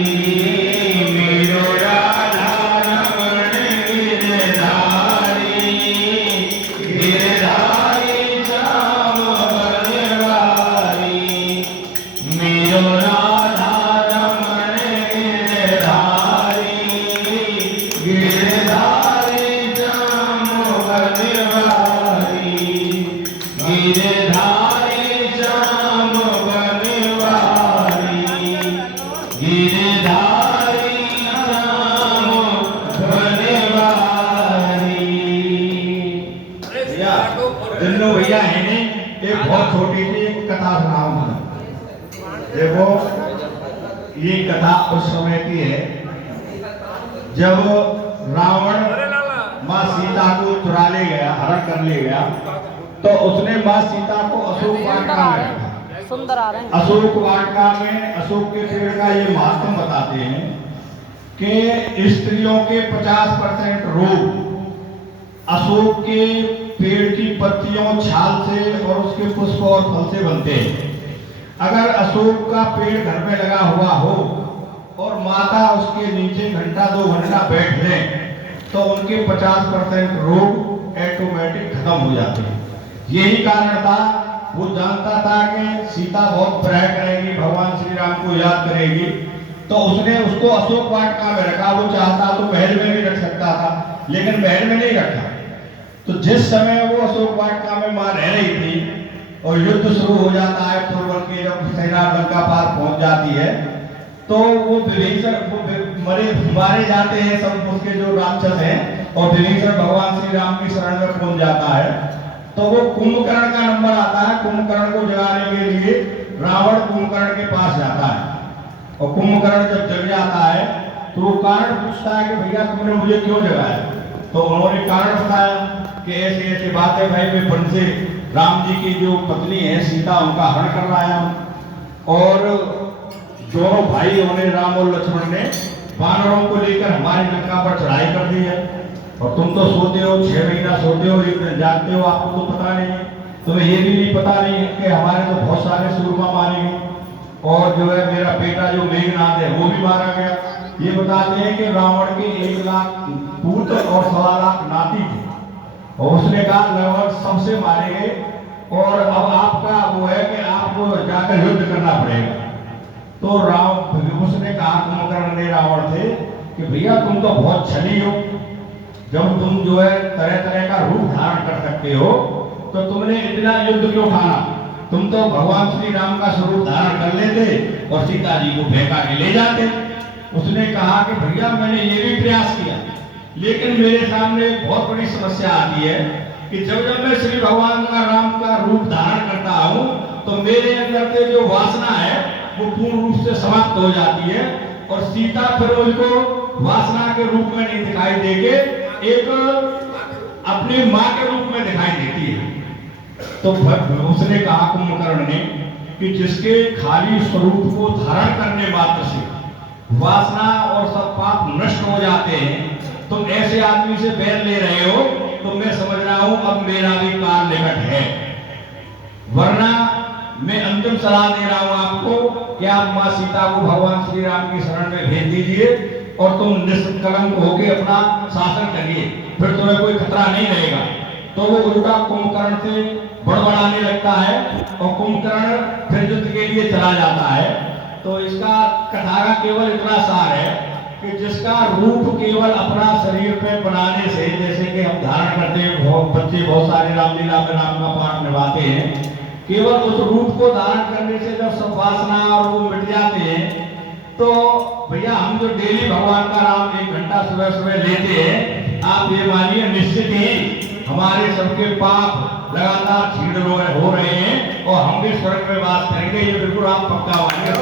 मेरो राधा रमण गिरधारी, गिरधारी श्याम बनवारी। मेरो राधा रमण गिरधारी, गिरधारी श्याम बनवारी, गिरधारी श्याम बनवारी, गिरधारी श्याम बनवारी। दिल्लू भैया है ने एक बहुत छोटी सी एक कथा सुनाऊंगा। देखो ये कथा उस समय की है जब रावण माँ सीता को चुरा ले गया, हरण कर ले गया, तो उसने माँ सीता को अशोक वाटिका में रखा। सुंदर आ रहे हैं। अशोक वाटिका में अशोक के पेड़ का ये महात्म बताते हैं कि स्त्रियों के 50% रोग अशोक के पेड़ की पत्तियों, छाल से और उसके पुष्प और फल से बनते हैं। अगर अशोक का पेड़ घर में लगा हुआ हो और माता उसके नीचे घंटा 2 घंटा बैठ लें तो उनके 50% रोग ऑटोमेटिक खत्म हो जाते हैं। यही कारण था, वो जानता था कि सीता बहुत प्यार करेगी, भगवान श्री राम को याद करेगी, तो उसने उसको अशोक वाटिका में रखा। वो चाहता तो महल में भी रख सकता था, लेकिन महल में नहीं रखा। तो जिस समय वो अशोक वाटिका में मां रह रही थी और युद्ध शुरू हो जाता है, पूर्वल के जब सेना लंका पार पहुंच जाती है, तो वो विभीषण मारे जाते हैं सब उसके जो राक्षस हैं, और विभीषण भगवान श्री राम की शरण में पहुंच जाता है। तो वो कुंभकर्ण का नंबर आता है। कुंभकर्ण को जगाने के लिए रावण कुंभकर्ण के पास जाता है, और कुंभकर्ण जब जग जाता है तो वो कारण पूछता है कि भैया तुमने मुझे क्यों जगाया। तो उन्होंने कारण बताया कि ऐसी ऐसी बात है भाई, मैं वन से राम जी की जो पत्नी है सीता, उनका हरण कर लाया हूं, और दोनों भाई होने राम और लक्ष्मण ने वानरों को लेकर हमारी लंका पर चढ़ाई कर दी है, और तुम तो सोते हो, 6 महीना सोते हो, 1 दिन जागते हो, आपको तो पता नहीं है। तुम्हें ये भी नहीं पता नहीं है कि हमारे तो बहुत सारे सूरमा मारे गए, और जो है मेरा बेटा जो मेघनाद है वो भी मारा गया। ये बताते हैं कि रावण के 1 लाख पुत्र और 1.25 लाख नाती थे, और उसने कहा लगभग सबसे मारे गए, और अब आपका वो है कि आपको जाकर युद्ध करना पड़ेगा। तो उसने कहा, कुंभकर्ण ने रावण से कि भैया तुम तो बहुत छली हो, जब तुम जो है तरह तरह का रूप धारण कर सकते हो तो तुमने इतना युद्ध क्यों ठाना। तुम तो भगवान श्री राम का स्वरूप धारण कर लेते और सीता जी को फेंका के ले जाते। उसने कहा कि भैया मैंने ये भी प्रयास किया, लेकिन मेरे सामने एक बहुत बड़ी समस्या आती है कि जब जब मैं श्री भगवान का राम का रूप धारण करता हूँ तो मेरे अंदर से जो वासना है वो पूर्ण रूप से समाप्त हो जाती है, और सीता फिर मुझको वासना के रूप में नहीं दिखाई देके एक अपनी मां के रूप में दिखाई देती है। तो उसने कहा कुंभकर्ण ने कि जिसके खाली स्वरूप को धारण करने मात्र से वासना और सब पाप नष्ट हो जाते हैं, तुम ऐसे आदमी से बैर ले रहे हो, तो मैं समझ रहा हूं अब मेरा भी काल निकट है, वरना मैं अंतिम सलाह दे रहा हूं आपको कि आप मां सीता को भगवान श्री राम की शरण में भेज दीजिए और तुम निष्कलंक होकर अपना शासन करिए, फिर तुम्हें कोई खतरा नहीं रहेगा। तो वो उल्टा कुंभकर्ण से बड़बड़ाने लगता है, और कुंभकर्ण फिर युद्ध के लिए चला जाता है। तो इसका कथा का केवल इतना सार है कि जिसका रूप केवल अपना शरीर पे बनाने से, जैसे कि हम धारण करते हैं, बच्चे बहुत सारे रामलीला में राम का पाठ निभाते हैं, केवल उस रूप को धारण करने से जब सब वासना और वो मिट जाते हैं, तो भैया हम जो डेली भगवान का नाम 1 घंटा सुबह सुबह लेते हैं, आप ये मानिए निश्चित ही हमारे सबके पाप लगातार छीड़ हो रहे हैं, और हम भी स्वर्ग में वास करेंगे, ये बिल्कुल आप पक्का मानिए।